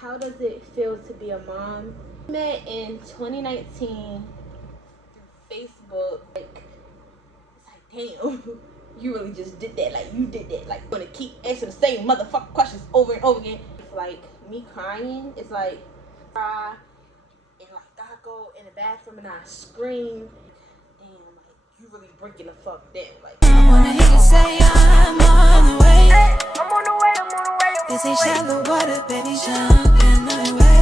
How does it feel to be a mom? Met in 2019 through Facebook. It's like, damn, you really just did that. Like, you did that. Like, you're gonna keep answering the same motherfucking questions over and over again. It's like me crying. It's like cry and like I go in the bathroom and I scream. Damn, like you really breaking the fuck down. Like I wanna hear you say I'm on the way. I'm on the way, I'm on the way. This ain't shallow water, baby, jump in the way.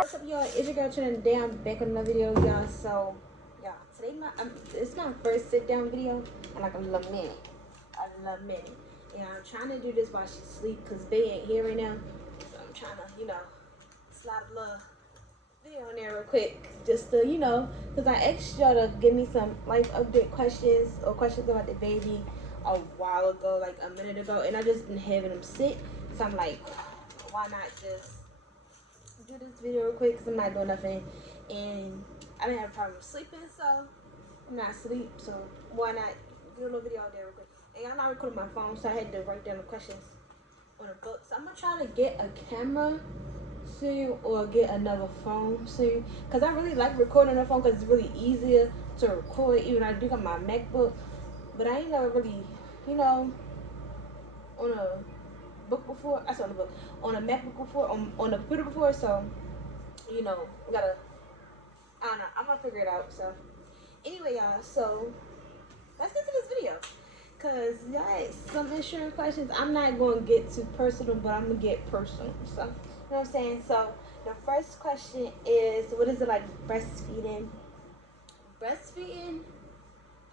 what's up, y'all? It's your girl Trina. Today I'm back with another video, y'all. So, y'all, today it's my first sit down video in like a little minute. And I'm trying to do this while she's asleep because Bay ain't here right now. So I'm trying to, slide a little video in there real quick just to, because I asked y'all to give me some life update questions or questions about the baby a while ago, like a minute ago, and I just been having them sit. So I'm like, why not just do this video real quick because I'm not doing nothing and I didn't have a problem sleeping, so I'm not asleep, so why not do a little video out there real quick. And y'all know I recorded my phone, so I had to write down the questions on a book. So I'm gonna try to get a camera soon or get another phone soon because I really like recording on the phone because it's really easier to record. Even I do got my MacBook, but I ain't never really, on a book before. I saw the book on a MacBook before, on a computer before. So, we gotta. I don't know. I'm gonna figure it out. So, anyway, y'all. So, let's get to this video. Cause y'all had some insurance questions. I'm not gonna get too personal, but I'm gonna get personal. So, you know what I'm saying? So, the first question is, what is it like breastfeeding? Breastfeeding.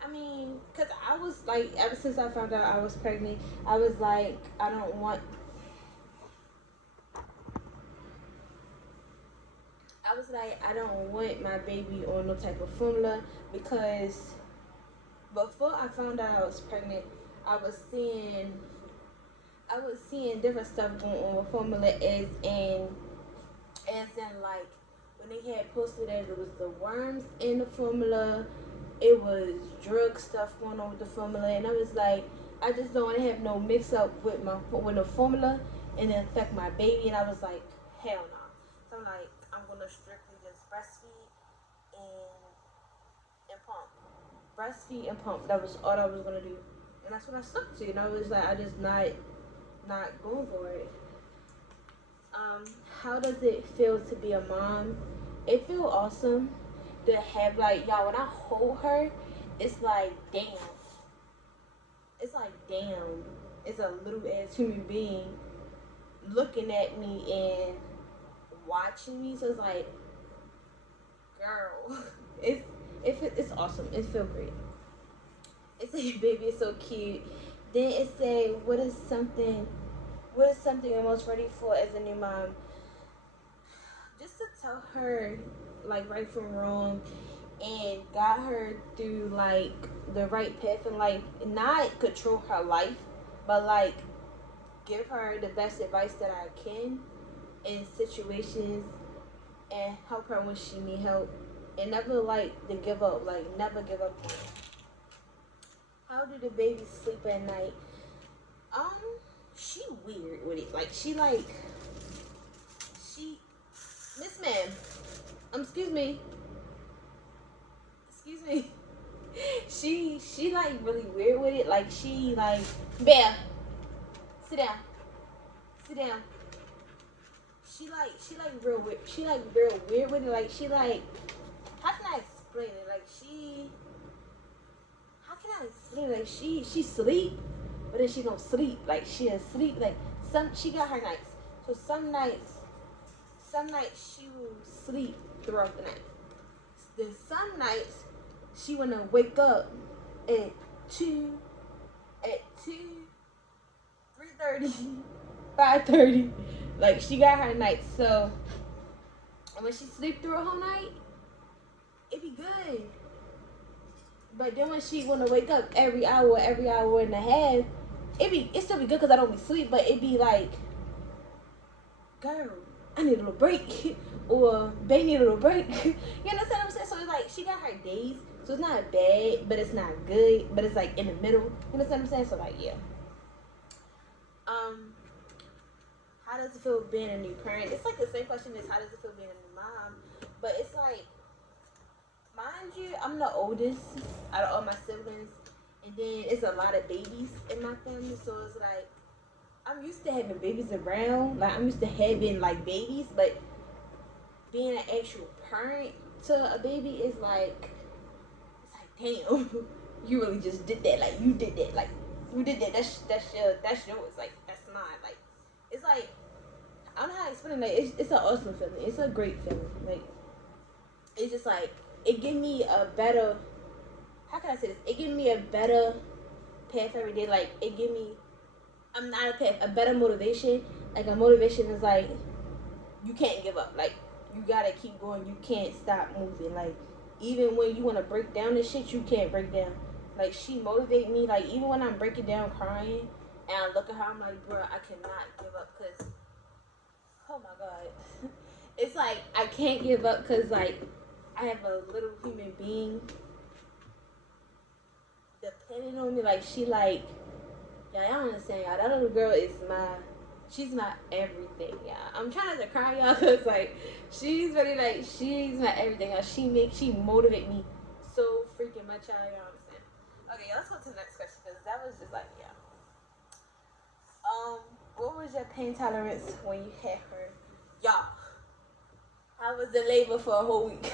I mean, because I was like, ever since I found out I was pregnant, I was like, I don't want my baby on no type of formula because before I found out I was pregnant, I was seeing different stuff going on with formula as in like when they had posted that it was the worms in the formula, it was drug stuff going on with the formula, and I was like, I just don't want to have no mix up with the formula and then affect my baby. And I was like, hell no. So I'm like, I'm gonna strictly just breastfeed and pump. Breastfeed and pump. That was all I was gonna do, and that's what I stuck to. And I was like, I just not going for it. How does it feel to be a mom? It feels awesome to have, like, y'all, when I hold her, it's like, damn. It's like, damn. It's a little ass human being looking at me and watching me. So it's like, girl, it's awesome. It feels great. It say, baby, it's so cute. Then it say, what is something you're most ready for as a new mom? Just to tell her, like, right from wrong and guide her through, like, the right path in life. Not control her life, but, like, give her the best advice that I can in situations and help her when she need help. And never, like, to give up. Like, never give up on her. How do the babies sleep at night? She weird with it. Like, Miss Ma'am, excuse me. She like really weird with it. Like, she like, Bear, sit down. She like real weird. She like real weird with it. Like, she like, how can I explain it? Like, Like, she sleep, but then she don't sleep. Like, she asleep. Like, she got her nights. So some nights she will sleep throughout the night. Then some nights she wanna wake up at 3:30, 5:30. Like, she got her nights. So, and when she sleep through a whole night, it be good. But then when she wanna wake up every hour and a half, it still be good because I don't be sleep. But it be like, girl, I need a little break, or they need a little break. You understand what I'm saying? So it's like, she got her days, so it's not bad, but it's not good, but it's like in the middle. You understand what I'm saying? So, like, yeah. How how does it feel being a new parent? It's like the same question as how does it feel being a new mom, but it's like, mind you, I'm the oldest out of all my siblings, and then it's a lot of babies in my family, so it's like I'm used to having babies around, like I'm used to having like babies, but being an actual parent to a baby is like, it's like damn, you really just did that, like you did that, like you did that. That's yours, like that's mine, like it's like I don't know how to explain it. It's an awesome feeling. It's a great feeling. Like it's just like it give me a better. How can I say this? It give me a better path every day. Like it give me. I'm not a path. A better motivation. Like a motivation is like you can't give up. Like you gotta keep going. You can't stop moving. Like even when you want to break down this shit, you can't break down. Like she motivate me. Like even when I'm breaking down crying, and I look at her, I'm like, bro, I cannot give up because. Oh my god. It's like I can't give up because like I have a little human being depending on me. Like she like yeah, I don't understand y'all. That little girl is she's my everything, y'all. I'm trying not to cry, y'all, because like she's really like she's my everything, y'all. She motivate me so freaking much, y'all. You know what I'm saying? Okay, let's go to the next question because that was just like yeah. What was your pain tolerance when you had her? Y'all, I was in labor for a whole week.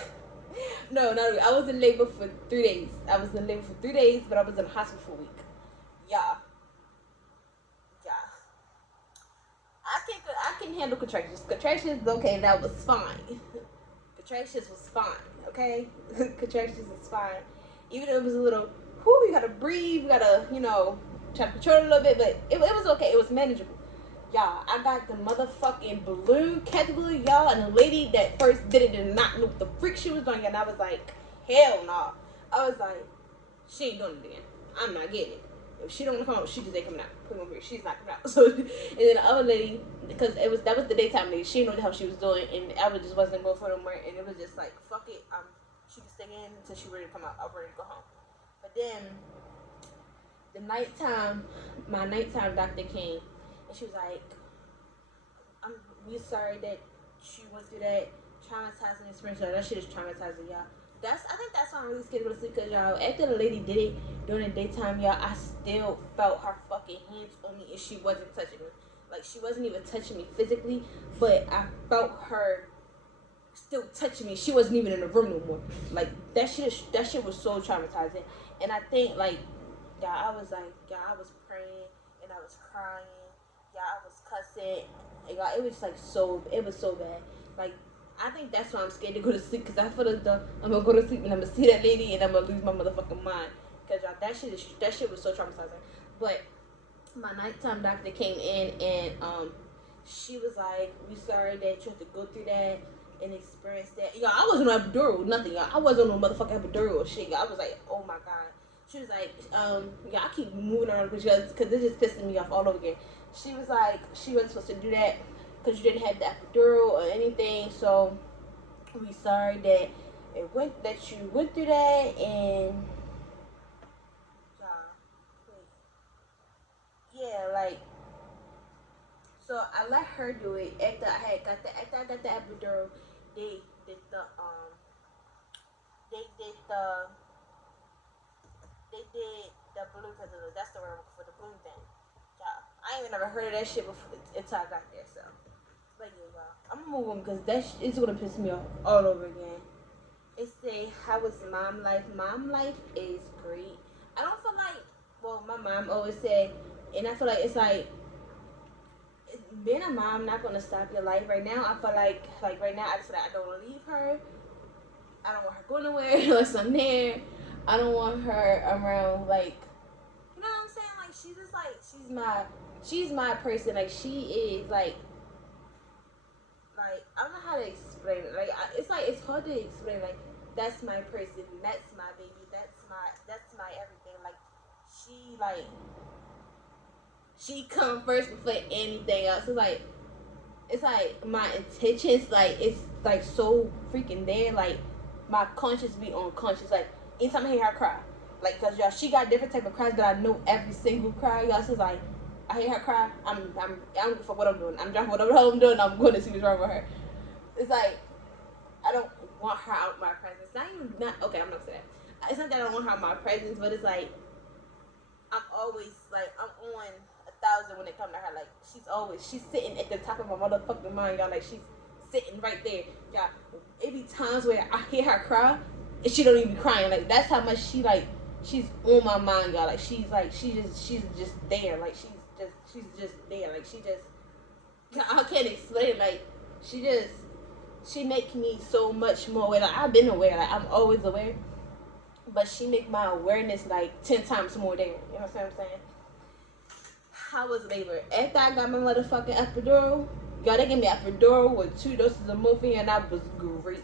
No, not a week. I was in labor for 3 days. I was in labor for 3 days, but I was in the hospital for a week. Yeah. Yeah. I can handle contractions. Contractions, okay, that was fine. Contractions was fine, okay? Contractions is fine. Even though it was a little, you gotta breathe, you gotta, try to control it a little bit, but it was okay. It was manageable. Y'all, I got the motherfucking balloon category, y'all, and the lady that first did it did not know what the freak she was doing, and I was like, hell no. Nah. I was like, she ain't doing it again. I'm not getting it. If she don't come out, she just ain't coming out. Put on here, she's not coming out. So, and then the other lady, because that was the daytime lady, she didn't know the hell she was doing, and I just wasn't going for no more, and it was just like, fuck it, she can stay in until she ready to come out. I'm ready to go home. But then, my nighttime doctor came, and she was like, we sorry that she went through that traumatizing experience, y'all. That shit is traumatizing, y'all. I think that's why I'm really scared to go to sleep, because y'all, after the lady did it during the daytime, y'all, I still felt her fucking hands on me, and she wasn't touching me. Like, she wasn't even touching me physically, but I felt her still touching me. She wasn't even in the room no more. Like, that shit was so traumatizing. And I think, like, I was praying, and I was crying, I was cussing, and it was like it was so bad. Like, I think that's why I'm scared to go to sleep, because I feel as though I'm gonna go to sleep and I'm gonna see that lady and I'm gonna lose my motherfucking mind, because that shit was so traumatizing. But my nighttime doctor came in, and she was like, we sorry that you have to go through that and experience that. I wasn't on epidural, nothing, y'all. I wasn't on motherfucking epidural or shit, y'all. I was like, oh my god. She was like, I keep moving around because this is pissing me off all over again. She was like, she wasn't supposed to do that because you didn't have the epidural or anything. So we sorry that you went through that, and yeah, like, so I let her do it after I got the epidural. They did the they did the balloon, because that's the word for the balloon thing. Yeah, I ain't even never heard of that shit before until I got there. So, but yeah, y'all, I'm gonna move on because it's gonna piss me off all over again. It say, how was mom life? Mom life is great. I don't feel like, well, my mom always said, and I feel like it's like, being a mom not gonna stop your life. Right now, I feel like right now, I just feel like I don't want to leave her. I don't want her going nowhere unless I'm there. I don't want her around, like, you know what I'm saying? Like, she's just like, she's my person. Like, she is like I don't know how to explain it. Like, it's hard to explain. Like, that's my person. That's my baby. That's my everything. Like, she come first before anything else. It's like my intentions, like, it's like so freaking there. Like, my conscience be on conscience. Like, anytime I hear her cry, like, cause y'all, she got different type of cries, but I know every single cry, y'all. So it's like I hear her cry, I don't give a fuck what I'm doing. I'm dropping whatever the hell I'm doing. I'm going to see what's wrong with her. It's like I don't want her out of my presence. Okay. I'm not gonna say that. It's not that I don't want her out of my presence, but it's like I'm always like I'm on 1,000 when it comes to her. Like she's sitting at the top of my motherfucking mind, y'all. Like she's sitting right there, y'all. It be times where I hear her cry and she don't even be crying. Like that's how much she's on my mind, y'all. Like she's just there. Like she's just there. Like I can't explain. Like she make me so much more aware. Like I've been aware. Like I'm always aware. But she make my awareness like 10 times more there. You know what I'm saying? How was labor? After I got my motherfucking epidural, y'all, they gave me epidural with 2 doses of morphine, and that was great.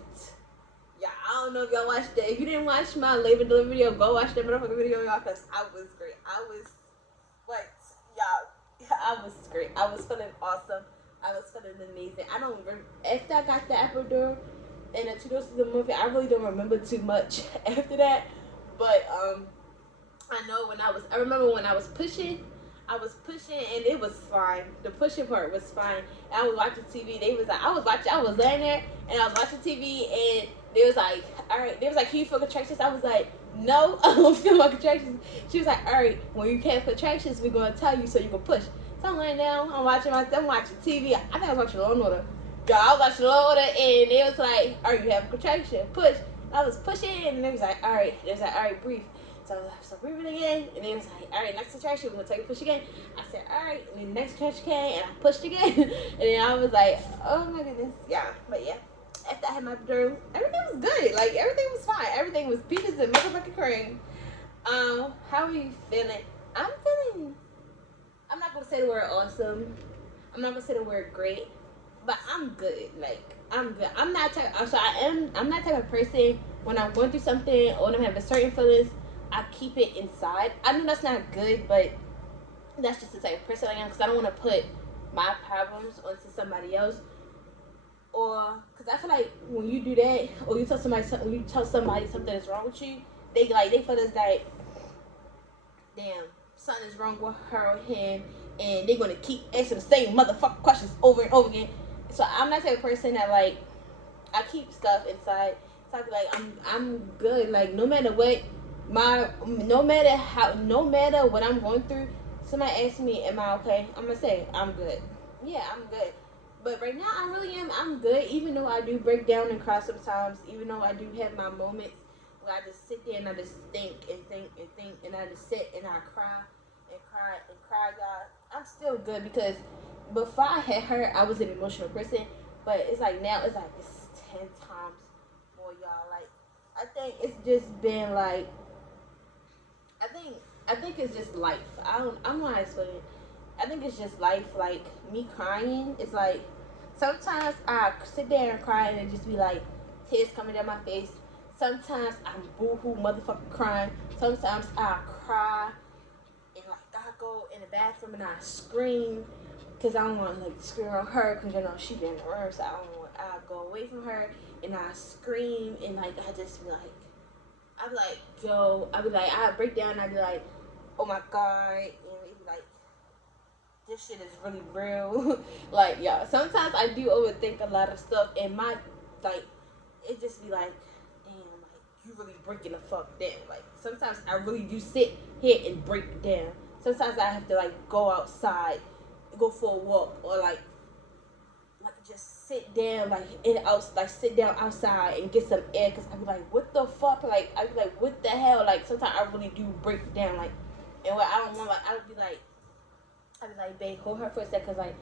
Yeah, I don't know if y'all watched that. If you didn't watch my labor delivery video, go watch that motherfucking video, y'all, because I was great. Y'all, I was great. I was feeling awesome. I was feeling amazing. After I got the epidural and the 2 doses of morphine, I really don't remember too much after that. But I remember when I was pushing and it was fine. The pushing part was fine. And I was watching TV. I was laying there and I was watching TV and they was like, all right. They was like, can you feel contractions? I was like, no, I don't feel my contractions. She was like, all right, when you can't feel contractions, we're going to tell you so you can push. So I'm laying down, I'm watching TV. I think I was watching Law & Order. Girl, I was watching Law & Order and they was like, all right, you have a contraction, push. I was pushing and they was like, all right. They was like, all right, breathe. So breathing again, and then it was like, all right, next contraction, we're gonna take a push again. I said, all right, and then next contraction came, and I pushed again, and then I was like, oh my goodness, yeah, but yeah. After I had my epidural, everything was good. Like everything was fine. Everything was peaches and motherfucking cream. How are you feeling? I'm not gonna say the word awesome. I'm not gonna say the word great, but I'm good. Like I'm good. I'm not that type of person when I'm going through something or when I'm having certain feelings. I keep it inside. I know that's not good, but that's just the type of person I am because I don't want to put my problems onto somebody else. Or because I feel like when you do that, or you tell somebody something is wrong with you, they feel as like, damn, something is wrong with her or him, and they're gonna keep asking the same motherfucking questions over and over again. So I'm not the type of person that like I keep stuff inside. So I be like, I'm good. Like no matter what. No matter what I'm going through, somebody asks me, am I okay? I'm gonna say, I'm good. Yeah, I'm good. But right now, I really am. I'm good, even though I do break down and cry sometimes, even though I do have my moments where I just sit there and I just think and think and think, and I just sit and I cry and cry and cry, y'all. I'm still good because before I had her, I was an emotional person, but it's like now, it's 10 times more, y'all. Like, I think it's just been like, I think it's just life. I'm not explaining. I think it's just life. Like me crying, it's like sometimes I sit there and cry and it just be like tears coming down my face. Sometimes I'm boo-hoo motherfucking crying. Sometimes I cry and like I go in the bathroom and I scream because I don't want to like scream on her because she been in the room, so I go away from her and I scream and like I just be like. I'd be like, yo, I'd break down and I'd be like, oh my God, and it'd be like, this shit is really real. Like, yeah, sometimes I do overthink a lot of stuff, and it just be like, damn, like, you really breaking the fuck down. Like, sometimes I really do sit here and break down. Sometimes I have to, like, go outside, go for a walk, or, like just sit down sit down outside and get some air because I be like, what the fuck? Like I be like, what the hell? Like sometimes I really do break down, like, and what I don't want, like I be like, babe, hold her for a second because like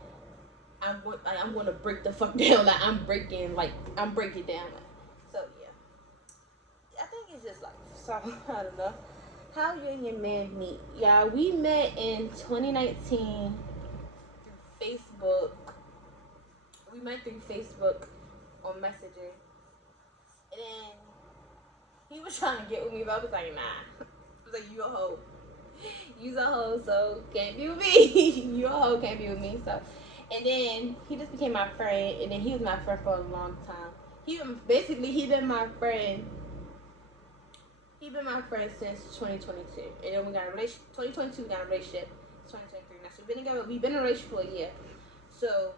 I'm going to break the fuck down. Like I'm breaking down. Like, so yeah, I think it's just like so I don't know. How you and your man meet? Yeah, we met in 2019 through Facebook. We met through Facebook on Messenger, and then he was trying to get with me, but I was like, nah. I was like, you a hoe. You's a hoe, so can't be with me. You a hoe, can't be with me. So, and then he just became my friend, and then he was my friend for a long time. He been my friend. He been my friend since 2022, and then we got a relationship. 2022 we got a relationship. 2023 now. So we've been in a relationship for a year. So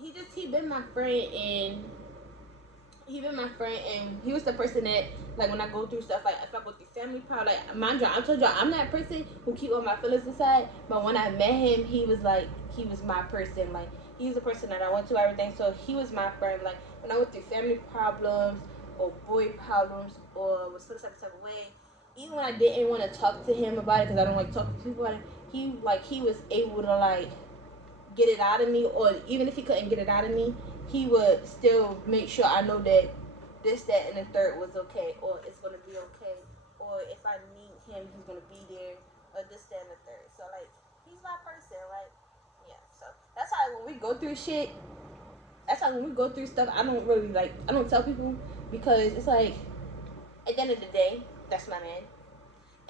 he been my friend, and he was the person that, like, when I go through stuff, like if I go through family problem, like, mind you, I told y'all I'm that person who keep all my feelings inside. But when I met him, he was my person. Like, he's the person that I went to everything. So he was my friend. Like, when I went through family problems or boy problems or was feeling some type of way, even when I didn't want to talk to him about it because I don't like talking to people about it, he was able to, like, get it out of me. Or even if he couldn't get it out of me, he would still make sure I know that this, that, and the third was okay, or it's gonna be okay, or if I need him, he's gonna be there, or this, that, and the third. So, like, he's my person. Like, yeah. So that's how when we go through shit. That's how when we go through stuff, I don't tell people, because it's like, at the end of the day, that's my man.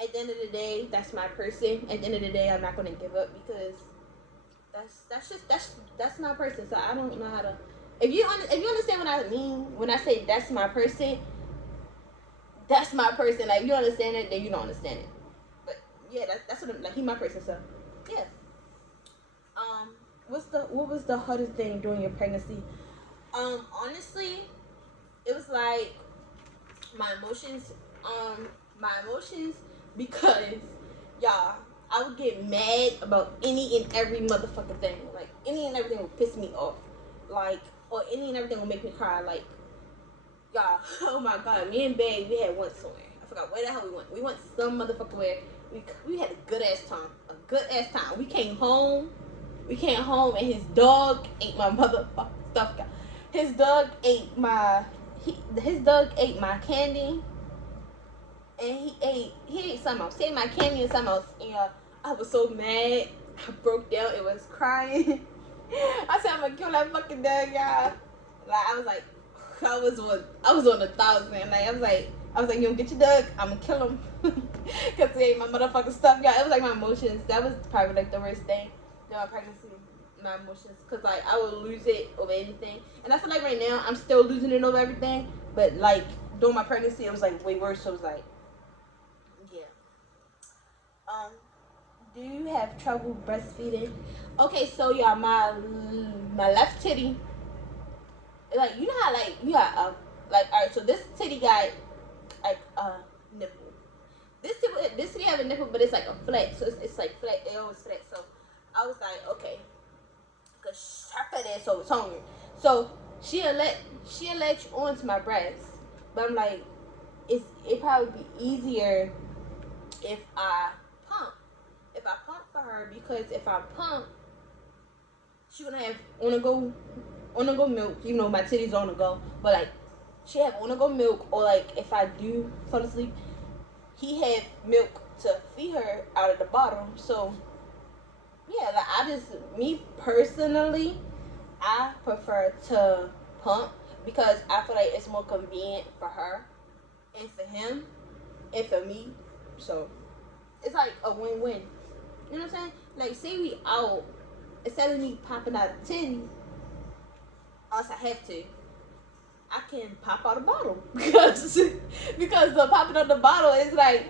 At the end of the day, that's my person. At the end of the day, I'm not gonna give up, because that's my person. So I don't know how to. If you understand what I mean when I say that's my person, that's my person. Like, if you don't understand it, then you don't understand it. But yeah, that's what like, he my person. So yeah. What was the hardest thing during your pregnancy? Honestly, it was like my emotions. Because y'all, I would get mad about any and every motherfucking thing. Like, any and everything would piss me off. Like, or any and everything would make me cry. Like, y'all, oh my god, me and Babe, we had went somewhere. I forgot where the hell we went. We went some motherfucking where. We had a good ass time. We came home, and his dog ate my motherfucking stuff. His dog ate my candy. And he ate something else. He ate my candy and something else. And I was so mad. I broke down. It was crying. I said, I'm gonna kill that fucking dog, y'all. Like, I was like, I was on 1,000. Like, I was like, you don't get your dog, I'm gonna kill him. Cause he ate my motherfucking stuff, y'all. It was like my emotions. That was probably like the worst thing in my pregnancy. My emotions. Cause like, I would lose it over anything. And I feel like right now I'm still losing it over everything. But like, during my pregnancy, it was like way worse. So it was like, yeah. Do you have trouble breastfeeding? Okay, so y'all, my left titty, like, you know how, like, you got like, all right, so this titty got like a nipple. This titty have a nipple, but it's like a flat, so it's like flat. It always flat. So I was like, okay, cause her fat ass always hungry. So she'll let you onto my breast, but I'm like, it probably be easier if I pump for her, because if I pump, she gonna have on the go milk. You know, my titties on the go, but like, she have on the go milk, or like, if I do fall asleep, he had milk to feed her out of the bottle. So yeah, like, me personally, I prefer to pump, because I feel like it's more convenient for her and for him and for me. So it's like a win-win. You know what I'm saying? Like, say we out, instead of me popping out a titty, unless I have to, I can pop out a bottle. because the popping out the bottle is like,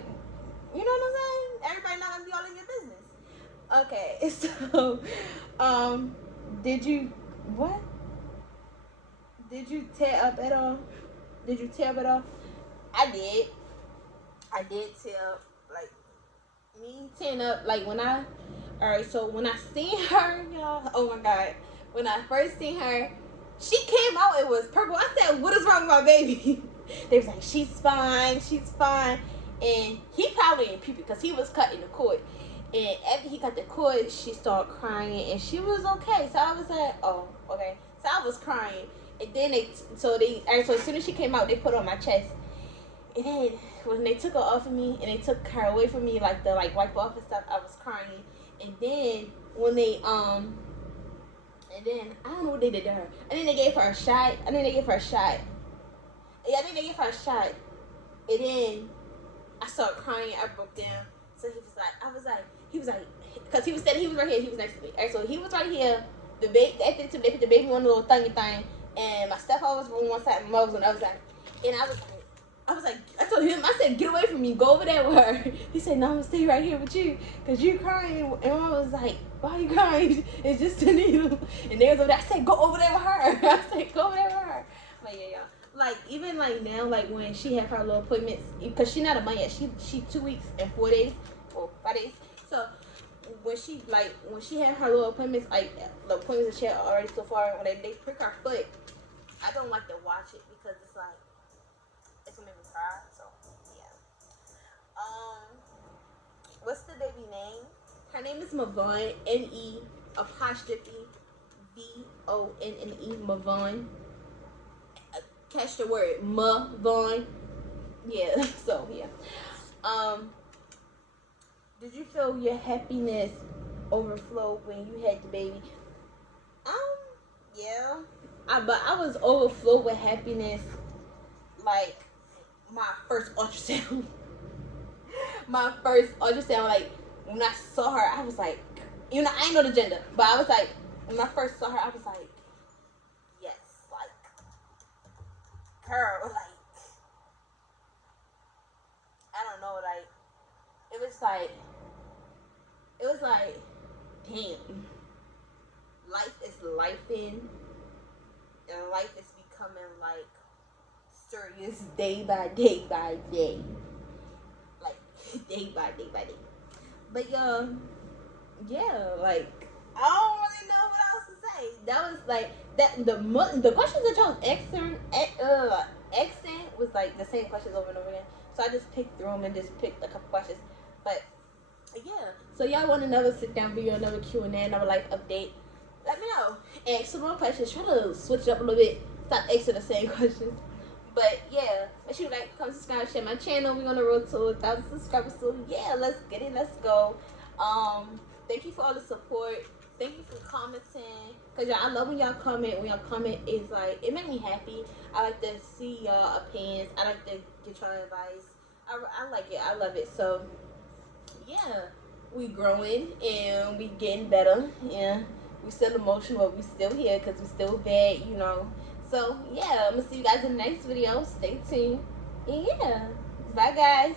you know what I'm saying? Everybody not gonna be all in your business. Okay, so did you tear up at all? I did tear up. Like, me tearing up, like, when I seen her, y'all, oh my god, when I first seen her, she came out, it was purple. I said, what is wrong with my baby? They was like, she's fine. And he probably ain't puke, because he was cutting the cord. And after he cut the cord, she started crying, and she was okay. So I was like, oh, okay. So I was crying. And then so as soon as she came out, they put her on my chest. And then when they took her off of me, and they took her away from me, like, the, like, wipe off and stuff, I was crying. And then when they and then I don't know what they did to her. And then they gave her a shot. Yeah, I think they gave her a shot. And then I started crying. I broke down. So he was like, because he was right here. He was next to me. And so he was right here. The baby, they put the baby on the little thingy thing, and my stepfather was on one side, and my mother was on the other side. And I was like, I was like, I told him, I said, get away from me, go over there with her. He said, no, I'm gonna stay right here with you, cause you're crying. And I was like, why are you crying? It's just a needle. And they was over there. I said, go over there with her. I said, go over there with her. But yeah, y'all. Like even like now, like when she have her little appointments, cause she not a month yet. She 2 weeks and 4 days or 5 days. So when she have her little appointments, like the appointments that she had already so far, when they prick her foot, I don't like to watch it because it's like it's gonna make me cry. So yeah. What's the baby name? Her name is Mavonne. N-E apostrophe V-O-N-N-E. Mavonne. Catch the word Mavonne. Yeah. So yeah. Did you feel your happiness overflow when you had the baby? Yeah. But I was overflowed with happiness like my first ultrasound. My first ultrasound, like when I saw her, I was like, you know, I ain't know the gender, but I was like, when I first saw her, I was like, yes, like, girl, like, I don't know, like, it was like, damn, life is lifing, and life is becoming like serious day by day by day, like day by day by day. But yeah, like I don't really know what else to say. That was like that the questions that y'all accent was like the same questions over and over again. So I just picked through them and just picked a couple questions. But yeah, so y'all want another sit down video, another Q&A, another life update? Let me know. Ask some more questions. Try to switch it up a little bit. Stop asking the same questions. But yeah, make sure you like, comment, subscribe, share my channel. We're on the road to 1,000 subscribers. So yeah, let's get it. Let's go. Thank you for all the support. Thank you for commenting. Cause y'all, I love when y'all comment. When y'all comment, is like it makes me happy. I like to see y'all opinions. I like to get y'all advice. I like it. I love it. So yeah, we growing and we getting better. Yeah, we still emotional, but we still here because we still bad, you know. So yeah, I'm gonna see you guys in the next video. Stay tuned. And yeah, bye guys.